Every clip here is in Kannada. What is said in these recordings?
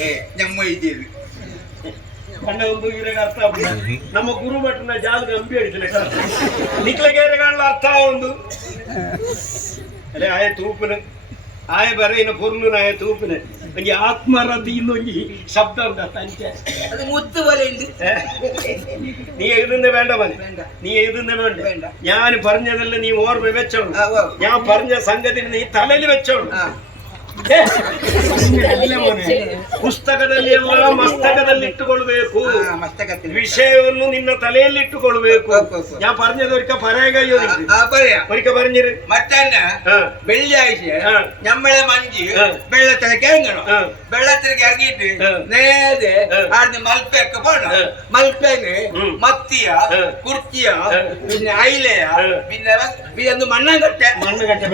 ಏ ನಮ್ಮ ಇದ್ದೀರಿ ಕಣ್ಣ ಒಂದು ಇವರಿಗೆ ಅರ್ಥ ಆಗುದಿಲ್ಲ ನಮ್ಮ ಗುರುಮಠನ ಜಾಗ ಅಂಬಿ ಅಡಿಸಲೆ ನಿಕ್ಲಗೇರಗಳ ಅರ್ಥ ಒಂದು ಅಲ್ಲೇ ಆಯ ತೂಪನ ಆಯ ಬರ ಇನ್ನು ಪೊರ್ಲು ಆಯ ತೂಪನ ಒಂಜಿ ಆತ್ಮರತಿ ಇನ್ನೊಂಜಿ ಶಬ್ದ ಉಂಟ ತಂಚೆ ಅದು ಮುತ್ತು ಬಲೆ ഉണ്ട് നീ എഴുതുന്ന വേണ്ട മതി വേണ്ട. നീ എഴുതുന്ന വേണ്ട വേണ്ട. ഞാൻ പറഞ്ഞതല്ല നീ ഓർമ്മ വെച്ചോളൂ ആ, ഓ. ഞാൻ പറഞ്ഞ സംഗതി നീ തലയിൽ വെച്ചോളൂ ಹಾ ಏ, ಅಲ್ಲ ಮೊನೆ. ಪುಸ್ತಕದಲ್ಲಿ ಅಲ್ಲ ಮಸ್ತಕದಲ್ಲಿ ಇಟ್ಟುಕೊಳ್ಬೇಕು ವಿಷಯವನ್ನು ನಿನ್ನ ತಲೆಯಲ್ಲಿ ಇಟ್ಟುಕೊಳ್ಬೇಕು ಯಾ ಪರಂಜದವರಿಕ ಪರಯಗಾಯಿ ಪರಂಜಿರಿ ಮತ್ತೆ ಬೆಳ್ಳಿ ಆಯ್ಸಿ ನಮ್ಮಳೆ ಮಂಜಿ. ಬೆಳ್ಳ ತೆರಗೆ ಬೆಳ್ಳ ತೆರಗೆ ಅರಗಿಟ್ಟು. ನೇದೆ ಅದ್ನ ಮಲ್ಪೆ ಹಾಕಬೋಣ ಮಲ್ಪೆನೆ ಮತ್ತಿಯ ಕುರ್ಚಿಯ ಪಿನ್ನೆ ಐಲೆಯ ಪಿನ್ನೆ ಒಂದು ಮಣ್ಣಗಟ್ಟೆ. ಮಣ್ಣಗಟ್ಟೆ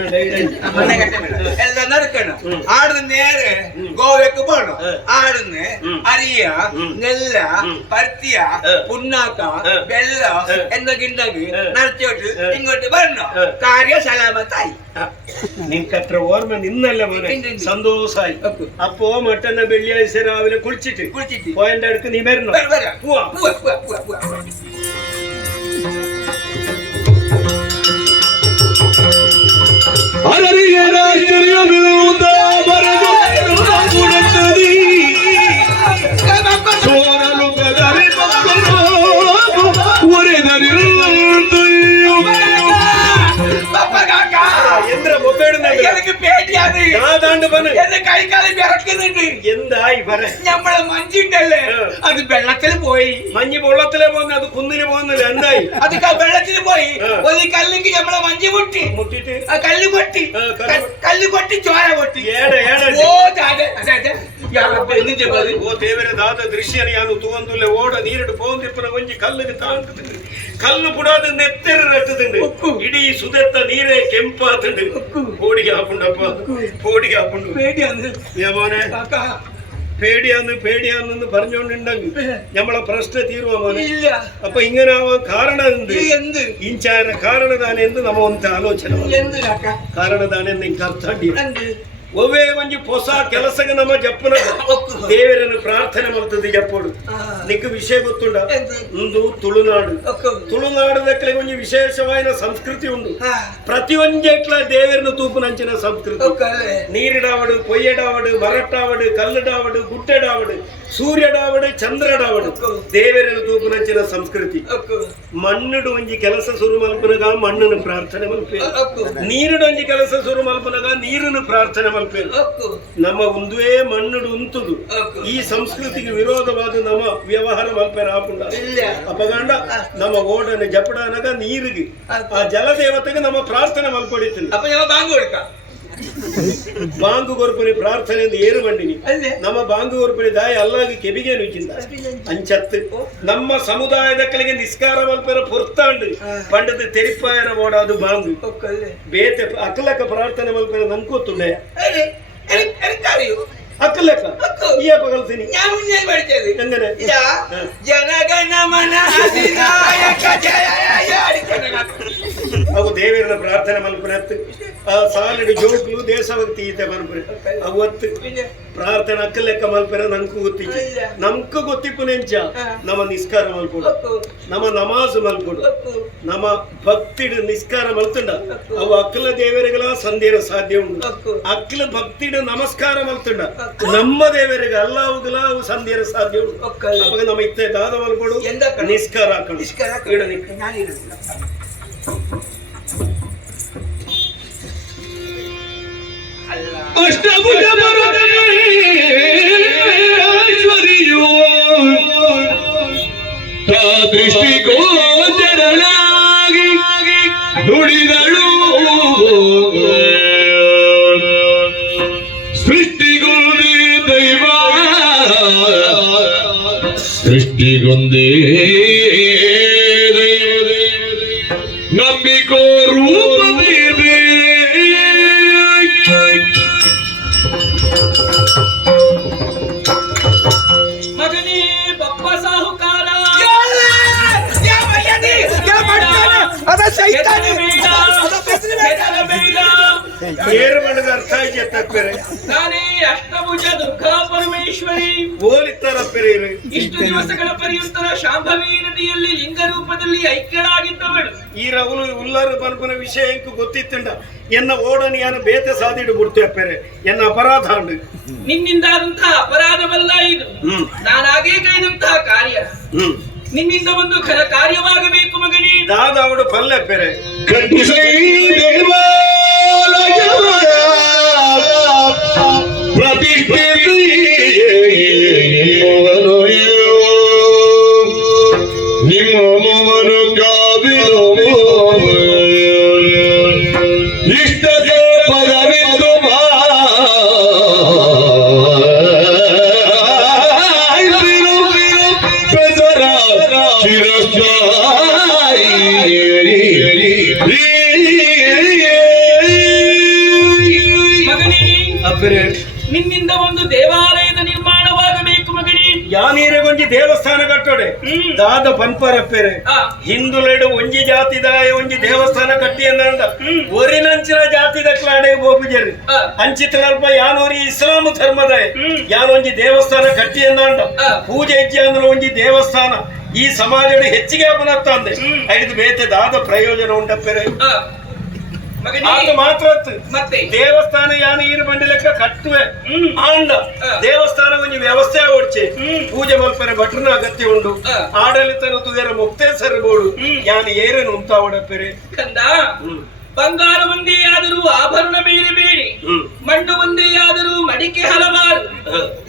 ಮಣ್ಣಗಟ್ಟೆ ಎಲ್ಲ ನಡ್ಕೊಂಡು ആടുന്ന് നേരെ. ഗോവയ്ക്ക് പോകണം. ആടുന്ന്. അരിയ. നെല്ല. പരുത്തിയ. പുണ്ണാക്ക ആ. എന്നൊക്കെ ഉണ്ടെങ്കിൽ. നടത്തിയോട്ട് ഇങ്ങോട്ട് വരണം. കാര്യ സലാമത്തായി നിനക്കത്ര ഓർമ്മ നിന്നല്ല മോനെ. സന്തോഷായി അപ്പോ മറ്റന്ന വെള്ളിയാഴ്ച രാവിലെ കുളിച്ചിട്ട് കുളിച്ചിട്ട് പോയന്റെ അടുക്ക് നീ വരണം വരാം, വരാം. പോവാ പോവാ, പോവാ, പോവാ, പോവാ. പപ്പ പേടുന്നുണ്ട് എനിക്ക് പേടിയാണ്. ഏതാണ്ട് പറഞ്ഞു. എന്റെ കൈക്കാലം വിറക്കുന്നുണ്ട് എന്താ ഇവരെ? നമ്മളെ മഞ്ഞിണ്ടല്ലേ? അത് വെള്ളത്തിൽ പോയി. മഞ്ഞ് വെള്ളത്തിലെ പോകുന്ന അത് കുന്നിൽ പോകുന്നില്ല? എന്തായി? അത് വെള്ളത്തിൽ പോയി. ഒരു കല്ലിക്ക് നമ്മളെ മഞ്ഞ് പൊട്ടി. മുട്ടിട്ട്? കല്ല് പൊട്ടി. കല്ല് പൊട്ടി. ചോര പൊട്ടി. ഏടെ ഏടെ? ഓ താഴെ അതെ ಓ ದೇವರ ದಾದ ದೃಶ್ಯ ನೀನು ತಗೊಂದುಲ್ಲ ಓಡ ನೀರಿಡು ಪೋಂದಿಪ್ಪನ ಒಂಜಿ ಕಲ್ಲಿಗೆ ತಾಂಡ್ತಿದ್ದೀನಿ ಕಲ್ಲು ಬುಡಾದ ನೆತ್ತೆರ ರಟ್ಟುದುಂಡು ಉಕ್ಕು. ಇಡೀ ಸುದೆತ್ತ ನೀರೇ ಕೆಂಪಾತುಂಡು ಉಕ್ಕು. പോടിക ആപ്പുണ്ടപ്പ പോടിക ആപ്പുണ്ട് പേടിയാണ് മോനെ കാക്ക പേടിയാന്ന് പേടിയാന്ന് പറഞ്ഞോണ്ടുണ്ടെങ്കിൽ നമ്മളെ പ്രശ്നം തീരുവാ മോനെ ഇല്ല അപ്പൊ ഇങ്ങനെ ആവാൻ കാരണം എന്ത് ഇത് എന്ത് ಇಂಚಾರ ಕಾರಣದಾನೆಂದು ನಮ್ಮ ಒಂದು ಆಲೋಚನೆ ಮಾಡಿ. ಒವ್ವೇ ಒಂಜಿ ಹೊಸ ಕೆಲಸಗ ನಮ್ಮ ಜಪ್ಪನ ದೇವರನ್ನು ಪ್ರಾರ್ಥನೆ ಮಾಡ್ತದೆ ಜಪ್ಪೋಡು ನಿಕ್ಕು ವಿಷಯ ಗೊತ್ತುಂಡ ಇಂದು ತುಳುನಾಡು ತುಳುನಾಡು ದಕ್ಕಲೆ ಒಂಜಿ ವಿಶೇಷವಾದ ಸಂಸ್ಕೃತಿ ಉಂಡು ಪ್ರತಿಯೊಂದು ಎಟ್ಲ ದೇವರನ್ನು ತೂಪು ನಂಚಿನ ಸಂಸ್ಕೃತಿ ನೀರಿಡಾವಡು ಕೊಯ್ಯಡಾವಡು ಮರಟ್ಟಾವಡು ಕಲ್ಲಡಾವಡು ಗುಡ್ಡೆಡಾವಡು ಸೂರ್ಯಡಾವಡೆ ಚಂದ್ರಡಾವಡೆ ದೇವರನ್ನು ತೂಪುನಂಚಿನ ಸಂಸ್ಕೃತಿ. ಮಣ್ಣುಡು ಒಂಜಿ ಕೆಲಸ ಸುರು ಮಲ್ಪನಗ ಮಣ್ಣನ್ನು ಪ್ರಾರ್ಥನೆ ಮಲ್ಪೇ. ನೀರುಡು ಒಂಜಿ ಕೆಲಸ ಸುರು ಮಲ್ಪನಗ ನೀರನ್ನು ಪ್ರಾರ್ಥನೆ ಮಲ್ಪೇ. ನಮ್ಮ ಒಂದುವೇ ಮಣ್ಣುಡು ಉಂತುದು. ಈ ಸಂಸ್ಕೃತಿಗೆ ವಿರೋಧವಾದ ನಮ್ಮ ವ್ಯವಹಾರ ಮಲ್ಪೇ ರಾಪುಂಡ ಅಪಗಾಂಡ ನಮ್ಮ ಓಡನೆ ಜಪಡನಗ ನೀರಿಗೆ. ಆ ಜಲದೇವತೆಗೆ ನಮ್ಮ ಪ್ರಾರ್ಥನೆ ಮಲ್ಪಡಿತೀನಿ ಬಾಂಗು ಗೊರ್ಪುನಿ ಪ್ರಾರ್ಥನೆಯಿಂದ ಏರು ಬಂದಿನಿ ನಮ್ಮ ಬಾಂಗು ಗೊರ್ಪುನಿ ದಾಯ ಅಲ್ಲಾಗಿ ಕೆಬಿಗೆ ನುಚ್ಚಿಂದ. ಅಂಚತ್ತು. ನಮ್ಮ ಸಮುದಾಯದ ಕಲೆಗೆ ನಿಸ್ಕಾರ ಮಲ್ಪರ ಪೊರ್ತಾಂಡು ಪಂಡದ ತೆರಿಪಾಯರ ಓಡಾದು ಬಾಂಗು. ಬೇತೆ ಅಕಲಕ ಪ್ರಾರ್ಥನೆ ಮಲ್ಪರ ನಂಕೋತುಂಡೆ ಅಕ್ಕಲಕ್ಕ ಈ ಅಪಗಲ್ಸಿನಿ ಎಂದರೆ ಜನಗಣ ಮನ ಅಧಿನಾಯಕ ಜಯ ಅವು ದೇವರ ಪ್ರಾರ್ಥನೆ ಮಲ್ಪುನತ್ತು ಆ ಸಾಲಿನ ಜೋಕ್ಲು ದೇಶಭಕ್ತಿ ಈತೆ ಮಲ್ಪುರೆ ಅವತ್ತು ಪ್ರಾರ್ಥನೆ ಅಕ್ಕ ಲೆಕ್ಕ ಮಲ್ಪರ ನಂಕು ಗೊತ್ತಿ ನಮ್ಕ ಗೊತ್ತಿಪ್ಪುನೆಂಚ ನಮ್ಮ ನಿಸ್ಕಾರ ಮಲ್ಪುಡು. ನಮ್ಮ ನಮಾಜ್ ಮಲ್ಪುಡು. ನಮ್ಮ ಭಕ್ತಿಡ್ ನಿಸ್ಕಾರ ಮಲ್ತುಂಡ. ಅವು ಅಕ್ಕಲ ದೇವರಿಗಲ ಸಂದೇಹ ಸಾಧ್ಯ ಉಂಟು ಅಕ್ಕಲ ಭಕ್ತಿಡ್ ನಮಸ್ಕಾರ ಮಲ್ತುಂಡ. ನಮ್ಮ ದೇವರಿಗ ಅಲ್ಲ ಅವುಗಲ ಅವು ಸಂದೇಹ ಸಾಧ್ಯ ಉಂಟು ನಮಗೆ ನಮ್ಮ ಇತ್ತೆ ದಾದ ಮಲ್ಪುಡು. ನಿಸ್ಕಾರ ಹಾಕೊಂಡು. ಅಷ್ಟಭುಜ ಐಶ್ವರ್ಯೋ ತಾ ದೃಷ್ಟಿಗೋಚರನಾಗಿ ನುಡಿದಳು ಸೃಷ್ಟಿಗೊಂದೇ ದೈವ ಸೃಷ್ಟಿಗೊಂದೇ ತಪ್ಪೇರೆ? ನಾನೇ ಅಷ್ಟಭುಜ ದುರ್ಗಾ ಪರಮೇಶ್ವರಿ ಓಲಿತರ ಪೆರೆಯರೆ. ಇಷ್ಟು ದಿವಸಗಳ ಪರ್ಯಂತರ ಶಾಂಭವಿ ನದಿಯಲ್ಲಿ ಲಿಂಗ ರೂಪದಲ್ಲಿ ಐಕ್ಯಳಾಗಿದ್ದವಳು. ಈ ರವಲು ಉಲ್ಲಾರ ಪನ್ಪನ ವಿಷಯ ಎಂಕು ಗೊತ್ತಿತ್ತಂಡ. ಎನ್ನ ಓಡನಿ ಯಾನು ಬೇತೆ ಸಾದಿಡು ಬಿಡ್ತು ಅಪ್ಪೆರೆ. ಎನ್ನ ಅಪರಾಧ ಅಂಡು. ನಿನ್ನಿಂದಾದಂತಹ ಅಪರಾಧವಲ್ಲ ಇದು. ನಾನಾಗೇ ಕೈದಂತಹ ಕಾರ್ಯ. ಹ್ಮ್. ನಿನ್ನಿಂದ ಒಂದು ಕಾರ್ಯವಾಗಬೇಕು ಮಗನೇ. ದಾದ ಅವಳು ಪಲ್ಲೆ ಪೆರೆ ಕಟ್ಟಿಸೈ ದೇವಾಲಯ ನಿನ್ನಿಂದ ಒಂದು ದೇವಾಲಯದ ನಿರ್ಮಾಣವಾಗಬೇಕು ಮಗನೇ. ಯಾನೀರೆ ಒಂಜಿ ದೇವಸ್ಥಾನ ಕಟ್ಟೋಡೆ. ದಾದ ಪನ್ಪರಪ್ಪೆರೆ ಆ, ಹಿಂದುಲೆಡು ಒಂಜಿ ಜಾತಿದಾಯ ಒಂಜಿ ದೇವಸ್ಥಾನ ಕಟ್ಟಿ ಅಂದ. ಒರಿನಂಚಿನ ಜಾತಿ ಕ್ಲಾಡೆ ಗೋಪುಜರಿ. ಅಂಚಿತನಲ್ಪ ಯಾನೋರಿ ಇಸ್ಲಾಂ ಧರ್ಮದಾಯ. ಯಾನೊಂಜಿ ದೇವಸ್ಥಾನ ಕಟ್ಟಿ ಅಂದ. ಪೂಜೆ ಇಜ್ಜಿ ಅಂದ್ರೆ ಒಂಜಿ ದೇವಸ್ಥಾನ. ಈ ಸಮಾಜ ಹೆಚ್ಚಿಗೆ ಅಪನತ್ತ ಅಂದೆ. ಐದು ಬೇತೆ ದಾದ ಪ್ರಯೋಜನ ಉಂಟಪ್ಪರೆ ಅದು ಮಾತ್ರ. ಮತ್ತೆ? ದೇವಸ್ಥಾನ ಯಾನ ಈರು ಬಂಡಿ ಲೆಕ್ಕ ಕಟ್ಟುವೆ. ಆಂಡ. ದೇವಸ್ಥಾನ ಒಂಜಿ ವ್ಯವಸ್ಥೆ ಓಡ್ಚೆ. ಪೂಜೆ ಮಲ್ಪರೆ ಭಟ್ರನ ಅಗತ್ಯ ಉಂಡು ಆಡಳಿತ ಮುಕ್ತೇಸರ ಬೋಡು ಯಾನ ಏರೇನು ಉಂಟಾವಡಪ್ಪೆರೆ ಕಂದ. ಬಂಗಾರ ಒಂದೇ ಆದರೂ ಆಭರಣ ಬೇರೆ ಬೇರೆ. ಮಣ್ಣು ಒಂದೇ ಆದರೂ ಮಡಿಕೆ ಹಲವಾರು.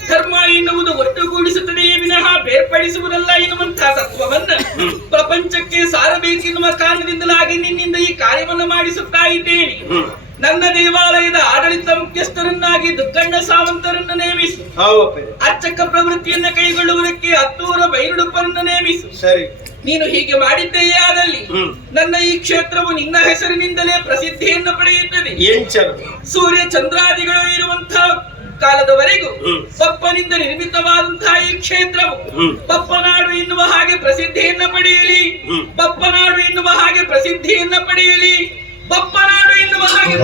ಧರ್ಮ ಎನ್ನುವುದು ಒಟ್ಟುಗೂಡಿಸುತ್ತದೆ ವಿನಃ ಬೇರ್ಪಡಿಸುವುದಲ್ಲ ಎನ್ನುವಂತಹ ತತ್ವವನ್ನ ಪ್ರಪಂಚಕ್ಕೆ ಸಾರಬೇಕೆನ್ನುವ ಕಾರಣದಿಂದಲಾಗಿ ನಿನ್ನಿಂದ ಈ ಕಾರ್ಯವನ್ನು ಮಾಡಿಸುತ್ತಾ ಇದ್ದೇನೆ. ನನ್ನ ದೇವಾಲಯದ ಆಡಳಿತ ಮುಖ್ಯಸ್ಥರನ್ನಾಗಿ ದುಕ್ಕಣ್ಣ ಸಾವಂತರನ್ನು ನೇಮಿಸು. ಅಚ್ಚಕ್ಕ ಅರ್ಚಕ ಪ್ರವೃತ್ತಿಯನ್ನು ಕೈಗೊಳ್ಳುವುದಕ್ಕೆ ಹತ್ತೂರ ಬೈರುಡುಪ್ಪರನ್ನು ನೇಮಿಸು. ಸರಿ. ನೀನು ಹೀಗೆ ಮಾಡಿದ್ದೆಯೇ ಆದಲ್ಲಿ ನನ್ನ ಈ ಕ್ಷೇತ್ರವು ನಿನ್ನ ಹೆಸರಿನಿಂದಲೇ ಪ್ರಸಿದ್ಧಿಯನ್ನು ಪಡೆಯುತ್ತದೆ ಎಂಚರ ಸೂರ್ಯ ಚಂದ್ರಾದಿಗಳು ಇರುವಂತಹ ಕಾಲದವರೆಗೂ. ಪಪ್ಪನಿಂದ ನಿರ್ಮಿತವಾದಂತಹ ಈ ಕ್ಷೇತ್ರವು. ಪಪ್ಪನಾಡು ಎನ್ನುವ ಹಾಗೆ ಪ್ರಸಿದ್ಧಿಯನ್ನ ಪಡೆಯಲಿ. ಪಪ್ಪನಾಡು ಎನ್ನುವ ಹಾಗೆ ಪ್ರಸಿದ್ಧಿಯನ್ನ ಪಡೆಯಲಿ ಪಪ್ಪನಾಡು ಎನ್ನುವ ಹಾಗೆ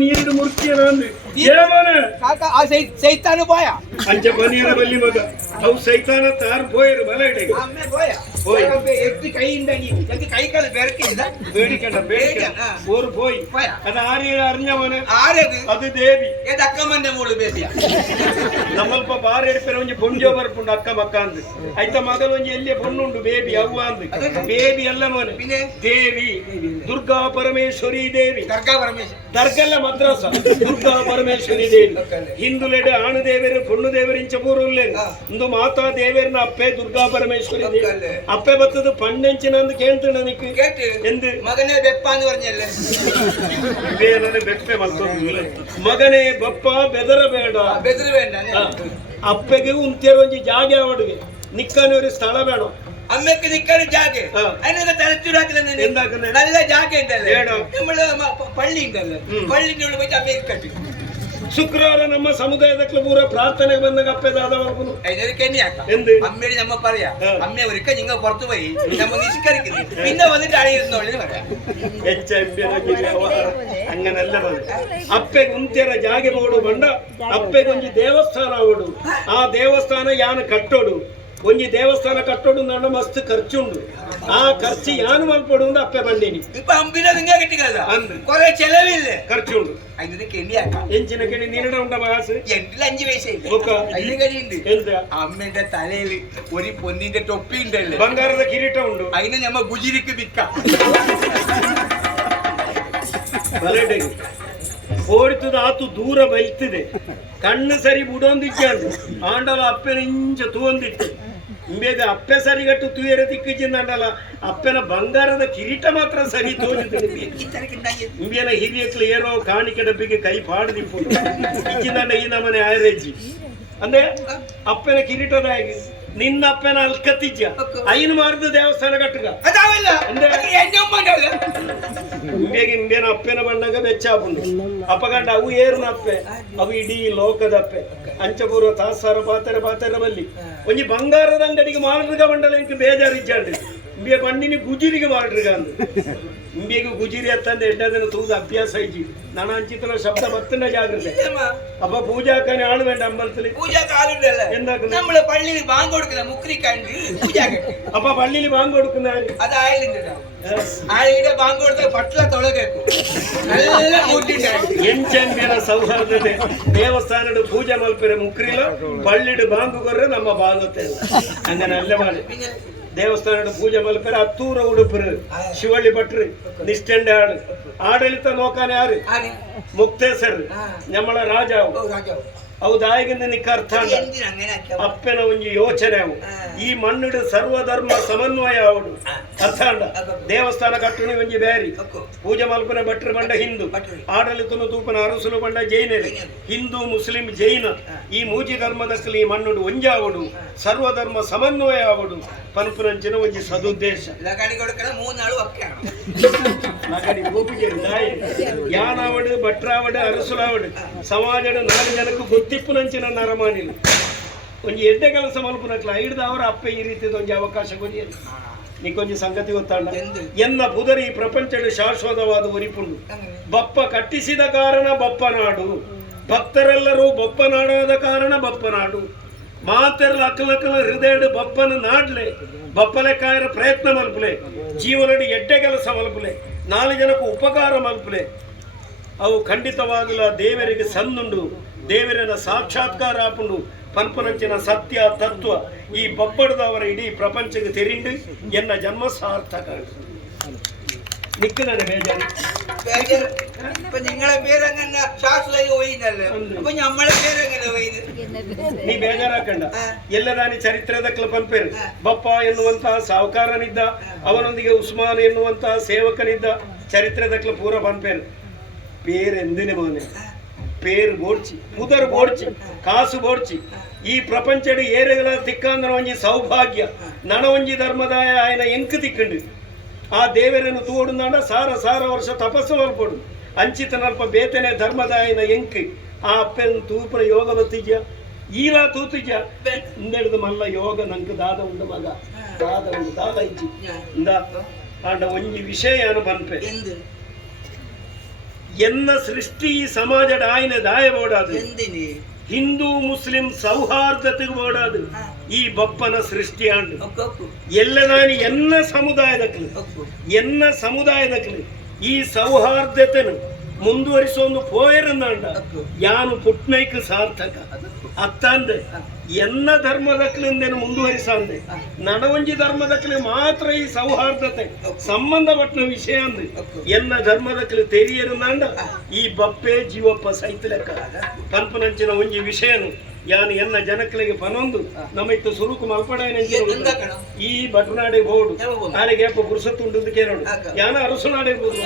ನೀರಿಡು ಮುರ್ತಿಯನ ಅಂದು ಏಮನ ಕಾಕ ಆ ಸೈ- ಸೈತಾನು ಬೋಯ ಅಂಚ ಬನಿಯನ ಬಲ್ಲಿ ಮಗ ಅವು ಸೈತಾನ ತಾರ್ ಪೋಯರು ಬಲ ಇಡೆಗೆ പോയി. എട്ട് കൈ ഉണ്ടെങ്കിൽ എനിക്ക് കൈക്കാൽ വിരക്കില്ല പേടിക്കണ്ട പേടിക്കണ്ട. ഒരു പോയി. അത് ആരെയും അറിഞ്ഞ മോനെ? ആരത് അത്? ദേവി. ഏത് അക്കമ്മന്റെ മോൾ ബേസിയ നമ്മളിപ്പോ പാറയെടുപ്പിന് കൊഞ്ച് പൊഞ്ചോ പറപ്പുണ്ട് അക്ക മക്കാന്ത് അയത്ത മകൾ കൊഞ്ച് വലിയ പൊണ്ണുണ്ട് ബേബി അവ്വാന്ത്. ബേബി അല്ല മോനെ. പിന്നെ? ദേവി. ദുർഗാ പരമേശ്വരി ദേവി. ദർഗാ പരമേശ്വരി. ദർഗല്ല മദ്രാസ. ദുർഗാ പരമേശ്വരി ദേവി. ഹിന്ദുലയുടെ ആണ് ദേവരും പൊണ്ണു ദേവരും ചപൂറുല്ലേ ഇന്തു മാതാ ദേവരുടെ അപ്പേ ദുർഗാ പരമേശ്വരി ദേവി. അപ്പ പത്തത് പണ്ടെച്ചിനാന്ന് കേട്ടിട്ടുണ്ട് നിനക്ക് എന്ത് മകനെ ബെപ്പാന്ന് പറഞ്ഞല്ലേ ഇതേതാണ് മകനെ ബെപ്പ ബെദറ വേണ്ട ബെദറ വേണ്ട അപ്പയ്ക്ക് ഉന്തിയർ വഞ്ചി ജാഗ അവിടുക നിക്കാൻ ഒരു സ്ഥലം വേണം അമ്മയ്ക്ക് നിക്കാൻ ജാഗ അതിനൊക്കെ തലച്ചൂടാക്കുന്നത് എന്താക്കുന്നത് നല്ല ജാഗ ഉണ്ടല്ലോ നമ്മള് പള്ളി ഉണ്ടല്ലോ പള്ളിന്റെ ഉള്ളിൽ പോയിട്ട് അമ്മയെ കെട്ടി ಶುಕ್ರವಾರ ನಮ್ಮ ಸಮುದಾಯದ ಪೂರ ಪ್ರಾರ್ಥನೆಗೆ ಬಂದಾಗ ಅಪ್ಪೆದಾದ ಮಗನು അതിനൊരു കെണിയാക്കാം എന്ത്? അമ്മയോട് നമ്മ പറയാ ആ. അമ്മ ഒരിക്കൽ നിങ്ങൾ പുറത്തു പോയി നമ്മ നിഷ്കരിക്കുന്നു പിന്നെ വന്നിട്ട് അണിയിരുന്നോളൂ പറയാം ಹೆಚ್ಚ ವ್ಯವಹಾರ ಹಂಗನೆಲ್ಲ ಅಪ್ಪೆಗೆ ಉಂತೆರ ಜಾಗೆ ನೋಡು ಬಂಡ ಅಪ್ಪೆಗೆ ಒಂಜಿ ದೇವಸ್ಥಾನ ಅವಡು ಆ ದೇವಸ್ಥಾನ ಯಾನ ಕಟ್ಟೋಡು ಒಂಜಿ ದೇವಸ್ಥಾನ ಕಟ್ಟೋಡು ನನ್ನ ಮಸ್ತ್ ಖರ್ಚುಂಡು ಆ ಖರ್ಚು ಯಾನು ಮಲ್ಪಡು ಅಂದ ಅಪ್ಪೆ ಬಂದಿನಿ ഇപ്പൊ അമ്പിനെ നിങ്ങൾ കിട്ടിക്കല്ല അന്ത്. കൊറേ ചെലവില്ലേ ಖರ್ಚುಂಡು അതിനൊരു കെണിയാക്കാം ಎಂಚಿನ ಕೆಣಿ ನಿನ್ನಡ ಉಂಟ ಮಾಸು എട്ടിൽ അഞ്ചു പൈസ ഇല്ല ഒക്ക. അതിന് കഴിയുണ്ട് ಎಂತ അമ്മന്റെ തലയില് ഒരു പൊന്നിന്റെ തൊപ്പി ഉണ്ടല്ലേ ಬಂಗಾರದ ಕಿರೀಟ ಉಂಡು അതിനെ നമ്മ ഗുജിരിക്ക് വിൽക്കാം ಬಲೆಡೆಗೆ ಓಡಿತದ ಆತು ದೂರ ಬಲ್ತಿದೆ ಕಣ್ಣು ಸರಿ ಬುಡೊಂದಿಕ್ಕಾಂಡು ಆಂಡಲ ಅಪ್ಪೆನ ಇಂಚ ತೂವಂದಿತ್ತು ಇಂಬೇಗ ಅಪ್ಪೆ ಸರಿಗಟ್ಟು ತೂಯರ ದಿಕ್ಕಿಜಿಂದಲ್ಲ ಅಪ್ಪೆನ ಬಂಗಾರದ ಕಿರೀಟ ಮಾತ್ರ ಸರಿ ತೋಜಿತು ಇಂಬೇನ ಹಿರಿಯಕ್ಲು ಏನೋ ಕಾಣಿಕೆ ಡಬ್ಬಿಗೆ ಕೈ ಪಾಡ್ದಿಪ್ಪು ಇಚ್ಚಿಂದ ಈ ನಮನೆ ಆಯರೆಜ್ಜಿ ಅಂದ್ರೆ ಅಪ್ಪೆನ ಕಿರೀಟದ ಹಾಗೆ. ನಿನ್ನ ಅಪ್ಪನ ಅಲ್ಕತ್ತಿಜ್ಜ ಐನ್ ಮಾರ್ದ ದೇವಸ್ಥಾನ ಕಟ್ಟಗ ಇಂಬೇಗೆ ಇಂಬೇನ ಅಪ್ಪನ ಬಣ್ಣಗ ಬೆಚ್ಚಾಪುಂಡು ಅಪ್ಪಗಂಡ ಅವು ಏರ್ನ ಅಪ್ಪೆ ಅವು ಇಡೀ ಲೋಕದ ಅಪ್ಪೆ. ಅಂಚಪೂರ್ವ ತಾಸಾರ ಪಾತರ ಪಾತರ ಬಲ್ಲಿ. ಒಂಜಿ ಬಂಗಾರದ ಅಂಗಡಿಗೆ ಮಾರ್ಡ್ರಿಗ ಮಂಡಲ ಇಂಕ ಬೇಜಾರು ಇಜ್ಜಾಂಡ್ರಿ ಇಂಬಿಯ ಬಂದಿನಿ ಗುಜಿರಿಗೆ ಮಾಡಿರ್ಗ ಅಂದ ಇಂಬಿಯಗೆ ಗುಜಿರಿ ಅತ್ತಂದ ಎಂಟದನ ತೂದು ಅಭ್ಯಾಸ ಐಜಿ ನಾನು ಅಂಚಿತನ ಶಬ್ದ ಬತ್ತನ ಜಾಗ್ರತೆ ಅಪ್ಪ പൂജാക്കാൻ ആൾ വേണ്ട അമ്പലത്തിൽ എന്താക്കുന്നു നമ്മൾ പള്ളിയിൽ ബാങ്ക് കൊടുക്കുന്ന മുക്രിക്കാണ്ട് അപ്പൊ പള്ളിയിൽ ബാങ്ക് കൊടുക്കുന്ന അത് ആയിലുണ്ടല്ലോ ആയിടെ ബാങ്ക് കൊടുത്ത പട്ടില തുള കേൾക്കും നല്ല ಎಂಚಂದಿನ ಸೌಹಾರ್ದತೆ ದೇವಸ್ಥಾನದ ಪೂಜೆ ಮಲ್ಪಿರ ಮುಕ್ರಿಲ ಪಳ್ಳಿಡು ಬಾಂಬು ಕೊರ್ರೆ ನಮ್ಮ ಭಾಗತ್ತೆ ಅಂಗನೆ ಅಲ್ಲ ಮಾಡಿ ದೇವಸ್ಥಾನದ ಪೂಜೆ ಮಲ್ಕರ ಹತ್ತೂರ ಉಡುಪರು ಶಿವಳ್ಳಿ ಭಟ್ರು ನಿಷ್ಠಂಡೆ ಆಡು ಆಡಳಿತ ನೋಕಾನೆ ಯಾರು? ಮುಕ್ತೇಸರ್. ನಮ್ಮಳ ರಾಜ ಹೌದಾಯಗ ಅರ್ಥ ಅಪ್ಪನ ಒಂಜಿ ಯೋಚನೆ ಅವು. ಈ ಮಣ್ಣುಡು ಸರ್ವಧರ್ಮ ಸಮನ್ವಯ ಅವಡು ಅರ್ಥ ದೇವಸ್ಥಾನ ಕಟ್ಟಣ ಒಂಜಿ ಬ್ಯಾರಿ. ಪೂಜೆ ಮಲ್ಪನ ಭಟ್ರು ಬಂಡ ಹಿಂದೂ. ಆಡಳಿತ ತೂಪನ ಅರಸುಲು ಬಂಡ ಜೈನ ಹಿಂದೂ ಮುಸ್ಲಿಂ ಜೈನ. ಈ ಮೂಜಿ ಧರ್ಮದಲ್ಲಿ ಈ ಮಣ್ಣುಡು ಒಂಜಾವಡು ಸರ್ವಧರ್ಮ ಸಮನ್ವಯ ಅವಡು ಪನ್ಪುನಂಚಿನ ಒಂಜಿ ಸದುದ್ದೇಶ. ಯಾನಾವಡು ಭಟ್ರಾವಡು ಅರಸುಲಾವಡು. ಸಮಾಜದ ನಾಲ್ಕು ಜನಕ್ಕೆ ಗೊತ್ತಿಪ್ಪುನಂಚಿನ ನರಮಾನಿಲ್ಲ ಒಂಜಿ ಎಡ್ಡೆ ಕೆಲಸ ಮಲ್ಪುನಕ್ಲ ಐಡ್ದ ಅವರ ಅಪ್ಪ ಈ ರೀತಿ ಒಂಜಿ ಅವಕಾಶ ಕೊಡಿಯಲ್ಲ ನಿಕ್ಕೊಂಜಿ ಸಂಗತಿ ಗೊತ್ತಾಂಡ? ಎನ್ನ ಪುದರಿ ಈ ಪ್ರಪಂಚದ ಶಾಶ್ವತವಾದ ಒರಿಪುಂಡು. ಬಪ್ಪ ಕಟ್ಟಿಸಿದ ಕಾರಣ ಬಪ್ಪನಾಡು ಭಕ್ತರೆಲ್ಲರೂ ಬಪ್ಪನಾಡಾದ ಕಾರಣ ಬಪ್ಪನಾಡು ಮಾತೆರ್ಲ ಅಕ್ಕಲಕ್ಕಲ ಹೃದಯಡು ಬಪ್ಪನ ನಾಡ್ಲೆ. ಬಪ್ಪಲೆ ಕಾಯರ ಪ್ರಯತ್ನ ಮಲ್ಪಲೆ. ಜೀವನಡಿ ಎಡ್ಡೆ ಕೆಲಸ ಮಲ್ಪಲೆ. ನಾಲ್ಕು ಜನಕ್ಕೂ ಉಪಕಾರ ಮಲ್ಪಲೆ. ಅವು ಖಂಡಿತವಾಗಲ ದೇವರಿಗೆ ಸಂದುಂಡು. ದೇವರನ ಸಾಕ್ಷಾತ್ಕಾರ ಆಪುಂಡು ಪನ್ಪನಂಚಿನ ಸತ್ಯ ತತ್ವ ಈ ಬಪ್ಪಡದವರ ಇಡೀ ಪ್ರಪಂಚಕ್ಕೆ ತೆರಿಂಡು ಎನ್ನ ಜನ್ಮ ಸಾರ್ಥಕ ನಿಕ್ಕ ನನ್ನ ಬೇಜಾರು പേര് ഇപ്പൊ നിങ്ങളെ പേരങ്ങനെ ശാസ്ത്രമായി പോയിന്നല്ലേ അപ്പൊ നമ്മളെ പേരെങ്ങനെ പോയത് ನೀ ಬೇಜಾರಾಕಂಡ ಹಾ. ಎಲ್ಲದಾನಿ ಚರಿತ್ರದ ಪಂಪೇರು ಹಾ. ಬಪ್ಪ ಎನ್ನುವಂತಹ ಸಾಹುಕಾರನಿದ್ದ ಅವನೊಂದಿಗೆ ಉಸ್ಮಾನ್ ಎನ್ನುವಂತಹ ಸೇವಕನಿದ್ದ ಚರಿತ್ರದ ಪೂರ ಪಂಪೇರು ಪೇರು ಎಂದಿನ ಪೇರು గోడ్చి ముదరు గోడ్చి ಕಾಸು గోడ్చి ಈ ಪ್ರಪಂಚಡು ಏರೆಗಳ ದಿಕ್ಕಂದ್ರ ಒಂಜಿ ಸೌಭಾಗ್ಯ ನನ ಒಂಜಿ ಧರ್ಮದಾಯ ಆಯನ ಎಂಕು ದಿಕ್ಕಂಡು. ಆ ದೇವರನ್ನು ತೋಡುನಾಡ ಸಾರ ಸಾರ ವರ್ಷ ತಪಸ್ಸು ಹೊಲ್ಕೊಡು ಅಂಚಿತ ನಲ್ಪ ಬೇತನೆ ಧರ್ಮದಾಯನ ಎಂಕು. ಆ ಅಪ್ಪನ ತೂಪನ ಯೋಗ ಬತ್ತಿಜ್ಯ ಈಲ ತೂತಿಜ್ಯ. ಹಿಂದೆಡ್ದು ಮಲ್ಲ ಯೋಗ ನಂಗೆ ದಾದ ಉಂಡು ಮಗ. ದಾದ ಉಂಡು ದಾದ ಇಜ್ಜಿ. ಆಂಡ ಒಂಜಿ ವಿಷಯ ಏನು ಬನ್ಪೆ ಎನ್ನ ಸೃಷ್ಟಿ ಈ ಸಮಾಜದ ಆಯ್ನ ದಾಯ ಬೋಡಾದು എന്തിന് ಹಿಂದೂ ಮುಸ್ಲಿಂ ಸೌಹಾರ್ದತೆಗೆ ಬೋಡಾದು ಈ ಬಪ್ಪನ ಸೃಷ್ಟಿ ಆಂಡು ഒക്കെ ഒക്കെ ಎಲ್ಲ ನಾನು ಎನ್ನ ಸಮುದಾಯದಕ್ಕಲು ഒക്കെ ಎನ್ನ ಸಮುದಾಯದಕ್ಕಲು ಈ ಸೌಹಾರ್ದತೆನು ಮುಂದುವರಿಸೊಂದು ಪೋಯರನ್ನಾಂಡ ಯಾನು ಪುಟ್ನೈಕ್ ಸಾರ್ಥಕ ಅತ್ತಂದೆ ಎನ್ನ ಧರ್ಮದಕ್ಕಲಿಂದೇನು ಮುಂದುವರಿಸಂದೆ. ನನವಂಜಿ ಧರ್ಮದಕ್ಕಲಿ ಮಾತ್ರ ಈ ಸೌಹಾರ್ದತೆ ಸಂಬಂಧಪಟ್ಟ ವಿಷಯ ಅಂದ್ರೆ ಎನ್ನ ಧರ್ಮದಕ್ಕಲಿ ತೆರಿಯರನ್ನಾಂಡ ಈ ಬಪ್ಪೆ ಜೀವಪ್ಪ ಸಹಿತ ಲೆಕ್ಕ. ಕಲ್ಪನಂಚಿನ ಒಂಜಿ ವಿಷಯನು ಯಾನು ಎನ್ನ ಜನಕ್ಕಲಿಗೆ ಪನೊಂದು ನಮಿತ್ತು ಸುರುಕು ಮಲ್ಪಡೇನೆ ಈ ಯಾವ ಬೋಡು? ಆನೆಗೆ ಪುರುಸತ್ತುಂಡು ಕೇಳೋಡು ಆಗ. ಯಾನ ಅರಸುನಾಡೆ ಬೋದು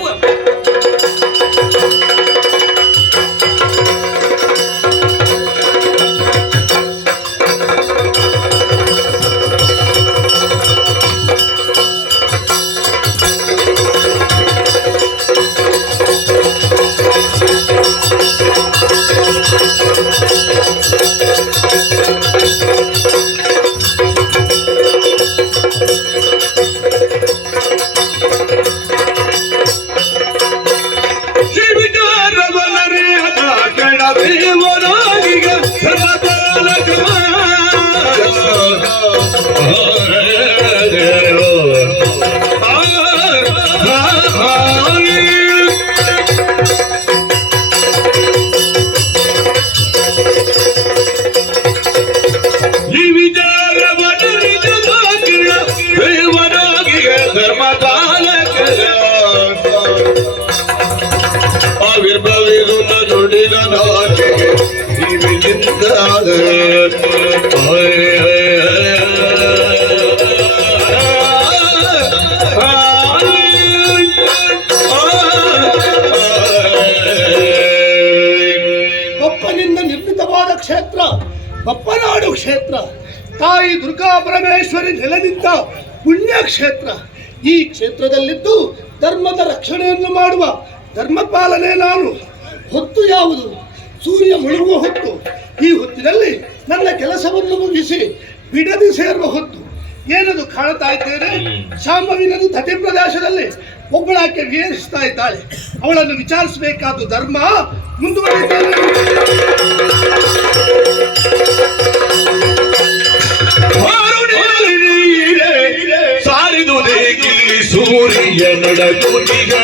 ಬಪ್ಪನಿಂದ ನಿರ್ಮಿತವಾದ ಕ್ಷೇತ್ರ, ಬಪ್ಪನಾಡು ಕ್ಷೇತ್ರ, ತಾಯಿ ದುರ್ಗಾ ಪರಮೇಶ್ವರಿ ಪುಣ್ಯ ಕ್ಷೇತ್ರ. ಈ ಕ್ಷೇತ್ರದಲ್ಲಿದ್ದು ಧರ್ಮದ ರಕ್ಷಣೆಯನ್ನು ಮಾಡುವ ಧರ್ಮಪಾಲನೆ ನಾನು. ಹೊತ್ತು ಯಾವುದು? ಸೂರ್ಯ ಮುಳುಗುವ ಹೊತ್ತು. ಈ ಹೊತ್ತಿನಲ್ಲಿ ನನ್ನ ಕೆಲಸವನ್ನು ಮುಗಿಸಿ ಬಿಡದಿ ಸೇರುವ ಹೊತ್ತು. ಏನದು ಕಾಣ್ತಾ ಇದ್ದೇನೆ? ಶಾಂಭವಿನದು ತಟಿ ಪ್ರದೇಶದಲ್ಲಿ ಒಬ್ಬಳಾಕೆ ವಿಹರಿಸ್ತಾ ಇದ್ದಾಳೆ. ಅವಳನ್ನು ವಿಚಾರಿಸಬೇಕಾದ ಧರ್ಮ ಗಿಲ್ಲಿ ಸೂರ್ಯ ನಡಗುದಿಗ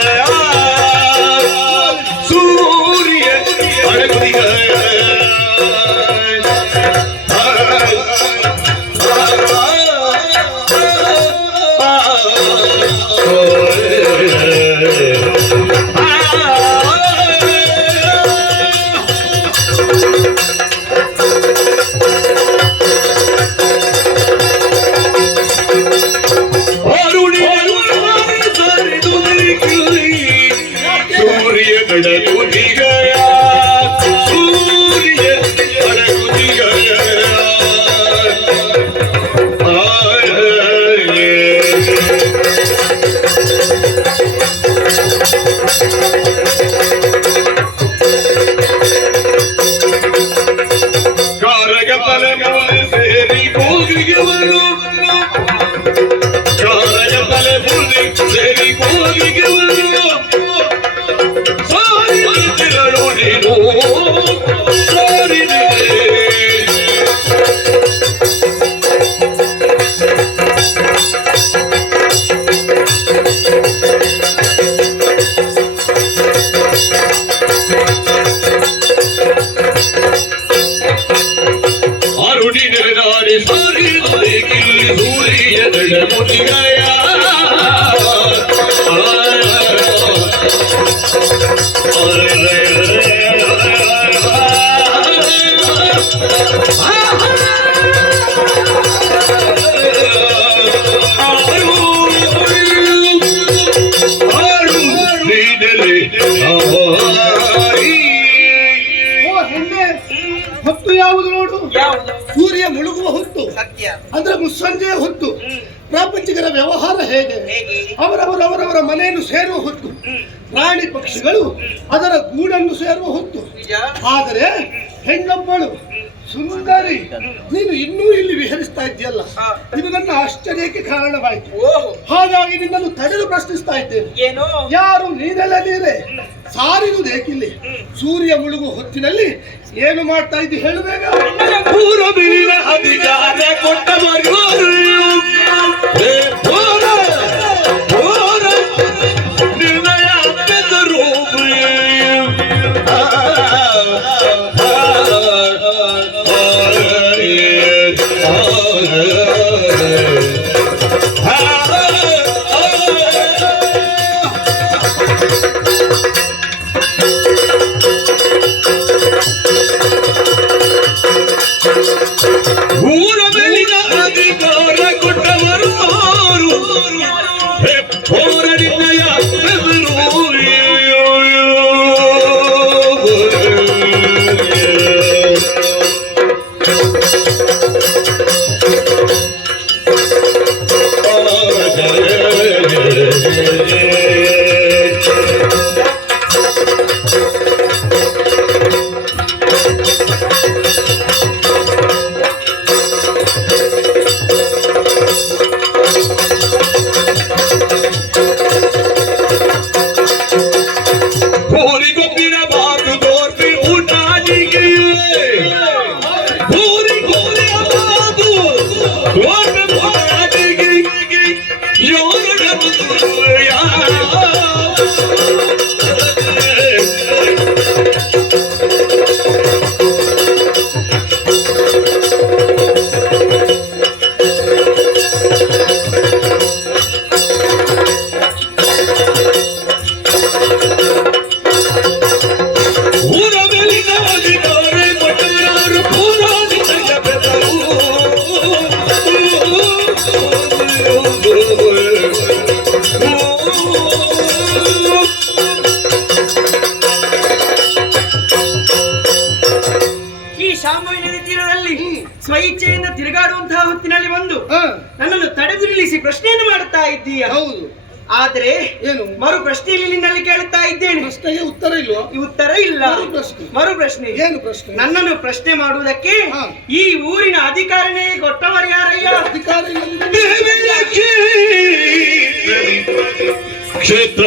ಸೂರ್ಯ ನಡಗುದಿಗ ಸೂರ್ಯ ಸತ್ಯ. ಅಂದ್ರೆ ಮುಸ್ಸಂಜೆಯ ಹೊತ್ತು. ಪ್ರಾಪಂಚಿಕರ ವ್ಯವಹಾರ ಹೇಗೆ? ಅವರವರು ಅವರವರವರವರ ಮನೆಯನ್ನು ಸೇರುವ ಹೊತ್ತು. ಪ್ರಾಣಿ ಪಕ್ಷಿಗಳು ಅದರ ಗೂಡನ್ನು ಸೇರುವ ಹೊತ್ತು. ಆದರೆ ಹೆಣ್ಣೊಬ್ಬಳು ಸುಂದರಿ. ನೀನು ಇನ್ನೂ ಇಲ್ಲಿ ವಿಹರಿಸ್ತಾ ಇದೆಯಲ್ಲ ಇದು ನನ್ನ ಆಶ್ಚರ್ಯಕ್ಕೆ ಕಾರಣವಾಯಿತು. ಹಾಗಾಗಿ ನಿನ್ನನ್ನು ತಡೆದು ಪ್ರಶ್ನಿಸ್ತಾ ಇದ್ದೇನೆ. ಯಾರು ನೀನೆಲ್ಲ ನೀರೆ? ಸಾರಿರುವುದೇಕಿಲ್ಲಿ? ಸೂರ್ಯ ಮುಳುಗುವ ಹೊತ್ತಿನಲ್ಲಿ ಏನು ಮಾಡ್ತಾ ಇದ್ದಿ ಹೇಳಬೇಕ ಪೂರ ಬಿರಿನ ಅಧಿಕಾರ ಪೂರ ನಿರ್ಣಯ ಬೆದರು ಆದರೆ ಏನು? ಮರು ಪ್ರಶ್ನೆಯಲ್ಲಿ ನಿನ್ನಲ್ಲಿ ಕೇಳುತ್ತಾ ಇದ್ದೇನೆ. ಪ್ರಶ್ನೆಗೆ ಉತ್ತರ ಇಲ್ವಾ? ಉತ್ತರ ಇಲ್ಲ. ಮರು ಪ್ರಶ್ನೆ ಏನು ಪ್ರಶ್ನೆ? ನನ್ನನ್ನು ಪ್ರಶ್ನೆ ಮಾಡುವುದಕ್ಕೆ ಈ ಊರಿನ ಅಧಿಕಾರನೇ ಕೊಟ್ಟವರು ಯಾರಯ್ಯ? ಅಧಿಕಾರ ಕ್ಷೇತ್ರ